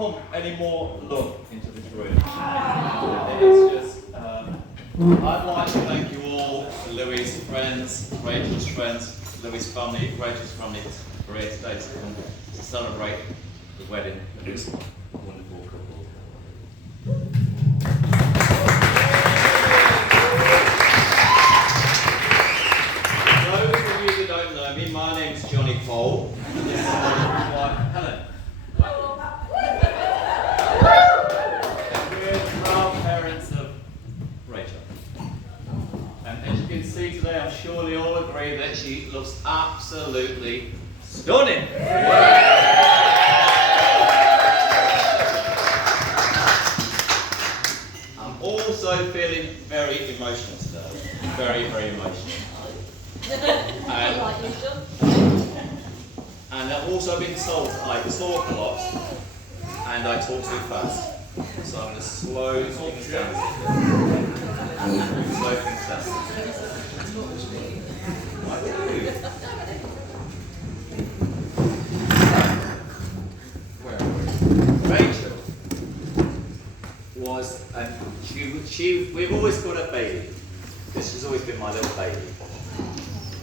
pump any more love into this room. It's just, I'd like to thank you all, Louis' friends, Rachel's friends, Louis' family, Rachel's family, for here today to come to celebrate the wedding of this wonderful couple. For those of you that don't know me, my name's Johnny Cole, and this is my wife, Helen. We're the proud parents of Rachel. And as you can see today, I'm sure they all agree that she looks absolutely stunning. I'm also feeling very emotional today. Very, very emotional. And I've also been told I talk a lot and I talk too fast. So I'm going to slow things down. Slow things down. I do. Where are we? Rachel was, and we've always called her Bailey, because she's always been my little baby.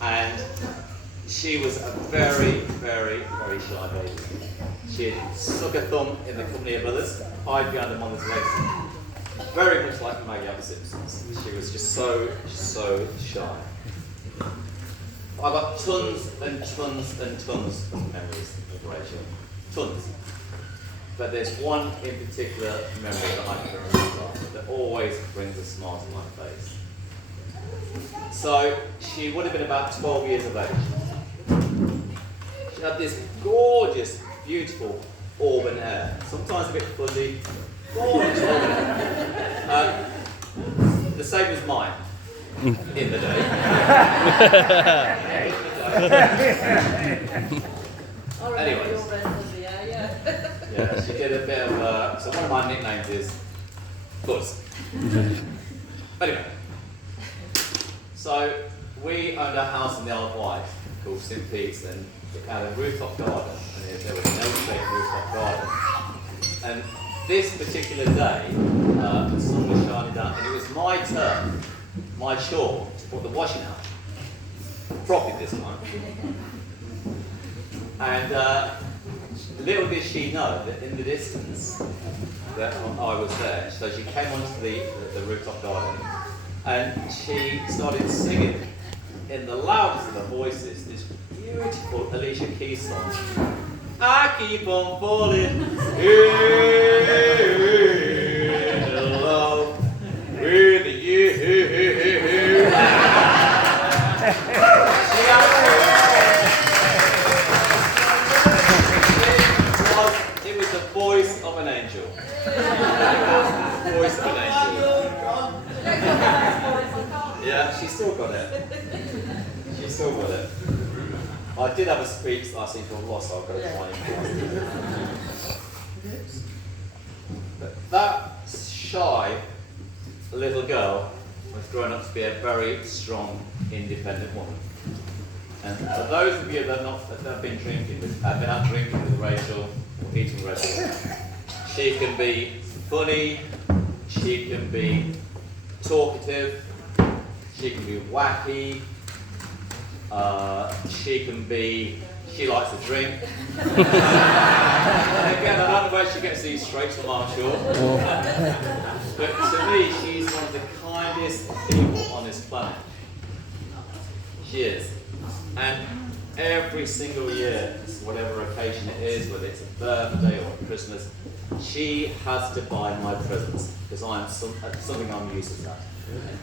And she was a very, very, very shy baby. She'd suck her thumb in the company of others, hide behind her mother's legs. Very much like Maggie on The Simpsons. She was just so shy. I've got tons and tons and tons of memories of Rachel. Tons. But there's one in particular memory that I can remember that always brings a smile to my face. So, she would have been about 12 years of age. She had this gorgeous, beautiful auburn hair, sometimes a bit fuzzy, gorgeous auburn hair. The same as mine, in the day. Anyways. Yeah, she did a bit of, so one of my nicknames is Fuzz. Anyway. So, we owned a house in the Isle of Wight called St. Pete's, and it had a rooftop garden, and there was an L-shaped rooftop garden. And this particular day, the sun was shining down, and it was my turn, my chore, to put the washing out. Properly this time. And little did she know that in the distance that I was there, so she came onto the rooftop garden, and she started singing in the loudest of her voices this beautiful Alicia Keys song. I keep on falling in love with you. It was the voice of an angel. The voice of an angel. Yeah, she still got it. She still got it. I did have a speech that I seem to have lost, so I've got to try and But that shy little girl was grown up to be a very strong, independent woman. And for those of you that have been out drinking with Rachel, or eating Rachel, she can be funny, she can be talkative, she can be wacky, she likes to drink. And again, I don't know where she gets these straights from, I'm sure. But to me, she's one of the kindest people on this planet. She is. And every single year, whatever occasion it is, whether it's a birthday or a Christmas, she has to buy my presents, because something I'm useless at.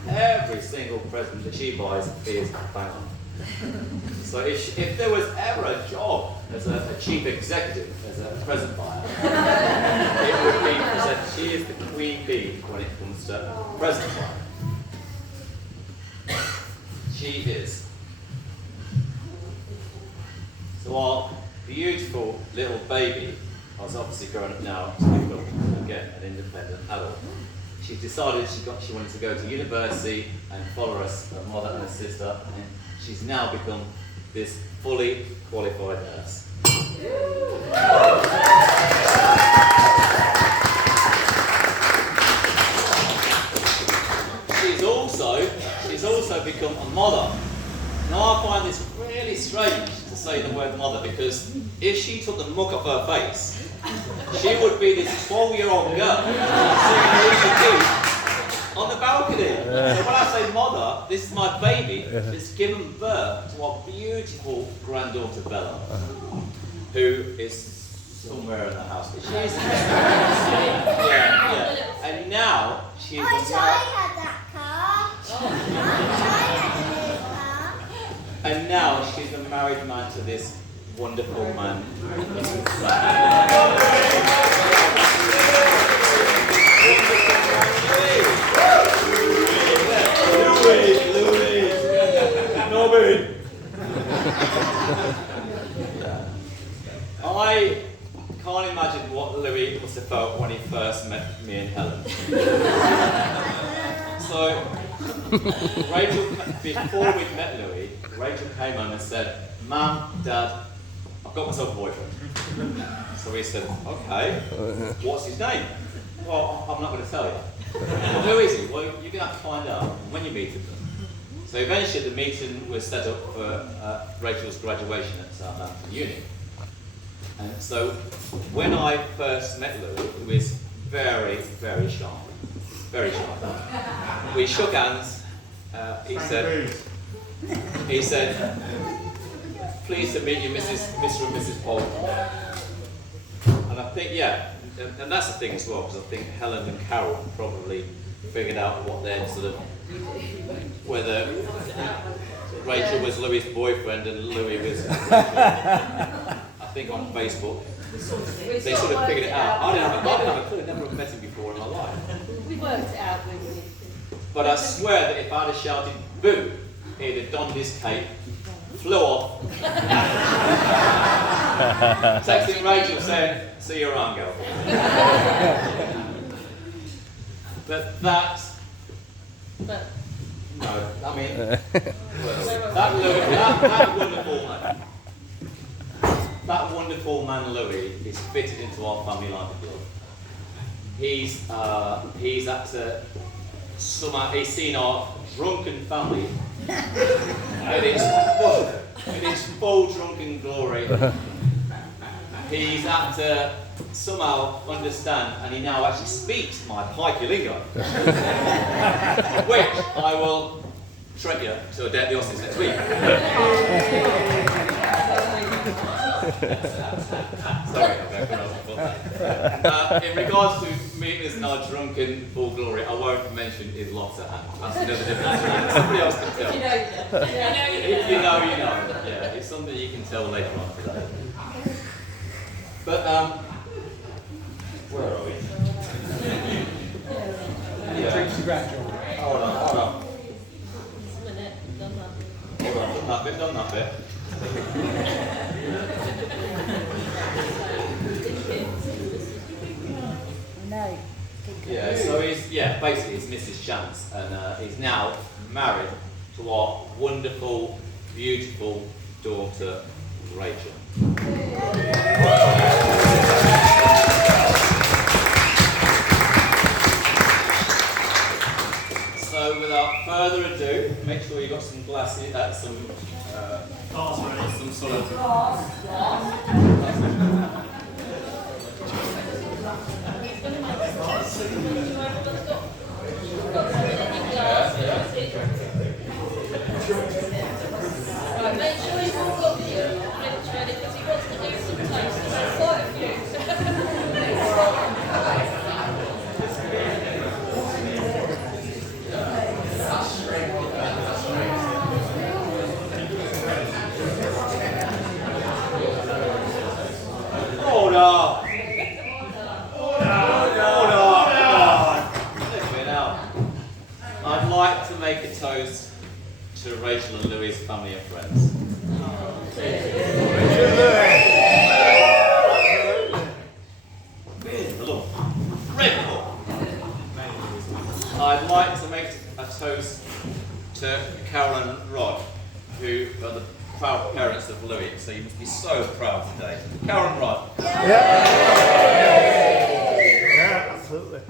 And every single present that she buys is bang on. So if there was ever a job as a chief executive, as a present buyer, it would be present. She is the queen bee when it comes to present buying. She is. So our beautiful little baby has obviously grown up now to become, again, an independent adult. She decided she wanted to go to university and follow her mother and her sister, and she's now become this fully qualified nurse. also become a mother. Now I find this really strange to say the word mother, because if she took the muck off her face, she would be this 12-year-old girl singing Alicia Keys on the balcony. So when I say mother, this is my baby that's given birth to our beautiful granddaughter Bella, who is somewhere in the house. She's yeah. And now she's I wish I had that car. And now she's a married man to this wonderful man. Louis. I can't imagine what Louis must have felt when he first met me and Helen. So, Rachel, before we met Louis, Rachel came home and said, "Mum, Dad, I've got myself a boyfriend." So we said, "Okay, what's his name?" "Well, I'm not going to tell you." "Well, who is he?" "Well, you're going to have to find out when you meet him." So eventually the meeting was set up for Rachel's graduation at Southampton Uni. And so when I first met Louis, he was very, very shy. Very shy. We shook hands. He said, "Pleased to meet you, Mr. and Mrs. Paul." And I think, yeah, and that's the thing as well, because I think Helen and Carol probably figured out what their sort of, whether Rachel was Louis' boyfriend and Louis was Rachel. I think on Facebook, they sort of figured it out. I didn't have a clue, I'd never met him before in my life. We worked it out, really. But I swear that if I'd have shouted boo, he'd have donned his cape, flew off, texting Rachel saying, "See you around, girl." But no, I mean, that wonderful man Louis is fitted into our family like a glove. He's he's seen our drunken family in its full drunken glory. He's had to somehow understand, and he now actually speaks my Pikey lingo, which I will treat you to a day at the Austin next week. Sorry, in regards to meeting in our drunken full glory, I won't mention his lotta hand. That's another different story. Somebody else can tell. If you know, you know. Yeah, it's something you can tell later on today. But where are we? Yeah. Hold on. Done that bit. No. Yeah, so basically it's Mrs. Chance, and he's now married to our wonderful, beautiful daughter, Rachel. So without further ado, make sure you got some glasses, some sort of Right, make sure you've all got the drinks ready, because he wants to do some tasting. There's quite a few. Hold up! I'd like to make a toast to Rachel and Louis' family and friends. I'd like to make a toast to Carol and Rod, who are the proud parents of Louis, so you must be so proud today. Carol and Rod. Yeah, absolutely.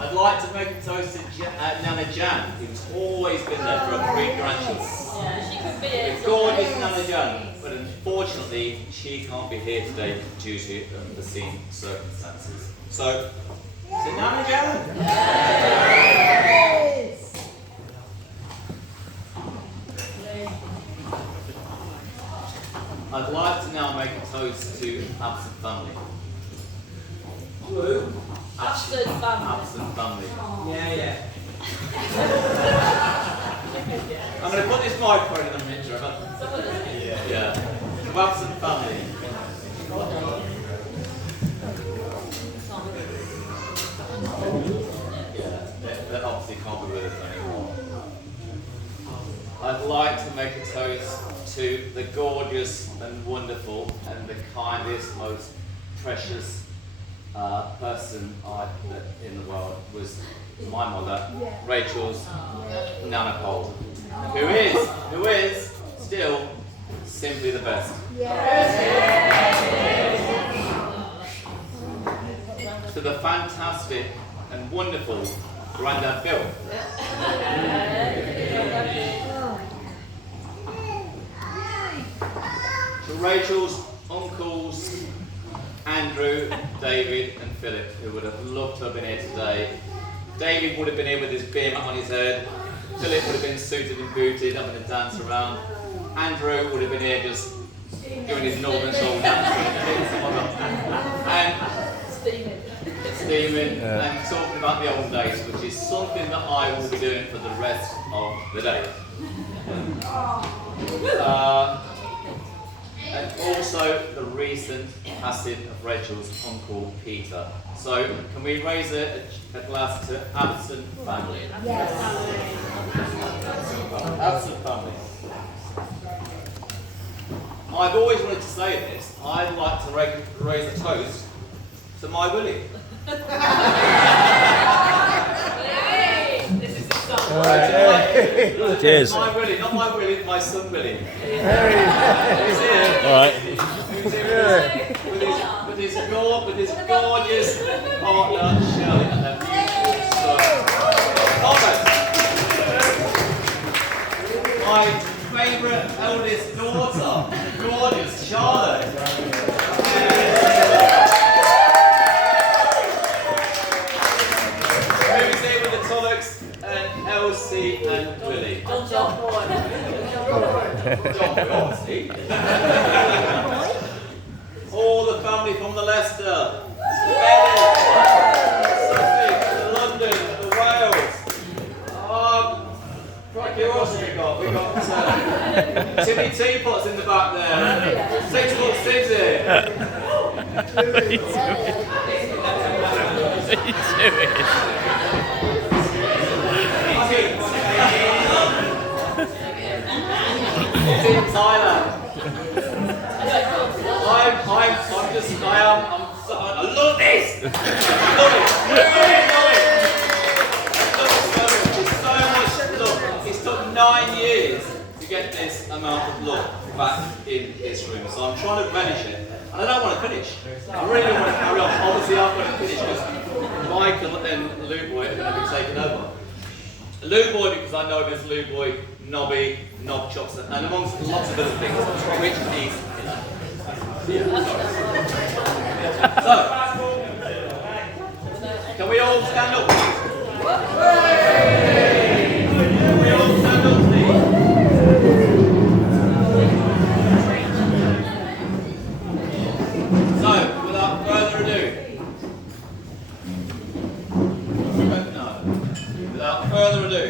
I'd like to make a toast to Nana Jan, who's always been there for her 3 grandchildren. Yeah, she could be here. The gorgeous Nana Jan, but unfortunately she can't be here today due to unforeseen circumstances. So Nana Jan? I'd like to now make a toast to absent family. Who? Absent family. Absent family. Yeah. I'm going to put this microphone in the picture. Yeah. To absent family. Yeah, they obviously can't be with us anymore. I'd like to make a toast to the gorgeous and wonderful and the kindest, most precious person in the world was my mother, Rachel's Nana Cole, who is still simply the best. To the fantastic and wonderful Grandad Bill. To Rachel's uncles, Andrew, David and Philip, who would have loved to have been here today. David would have been here with his beer mat on his head. Philip would have been suited and booted, having a dance around. Andrew would have been here just doing his northern soul dance. And Stephen and talking about the old days, which is something that I will be doing for the rest of the day. And also the recent passing of Rachel's uncle Peter. So can we raise a glass to absent family? Yes. Absent family. I've always wanted to say this. I'd like to raise a toast to my Willie. This is the song. Cheers. My Willie, not my Willie, my son Willie. Who's here? All right. Who's here with his gorgeous partner Shirley and their beautiful son. Thomas. My favourite eldest daughter, the gorgeous Charlotte. Who's here with the Tullocks and Elsie and Willie? John Boy. John Boy, obviously. All the family from the Leicester, Sussex, London, the Wales. Crikey, who else have we got? We've got Timmy Teapots in the back there. 6 foot 6 here. Team Thailand. I love this! I love it! It's so much love. It's took 9 years to get this amount of love back in this room. So I'm trying to vanish it. And I don't want to finish. I really don't want to carry on. Obviously I'm going to finish because Michael and Lou Boy are going to be taking over. Lou Boy, because I know there's Lou Boy, Nobby, Knob Chops, and amongst lots of other things, which he's So, can we all stand up? Can we all stand up, please? So, without further ado, without further ado,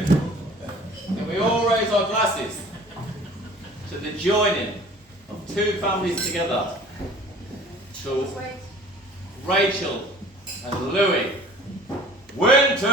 can we all raise our glasses to the joining of 2 families together? To Rachel and Louis Winter!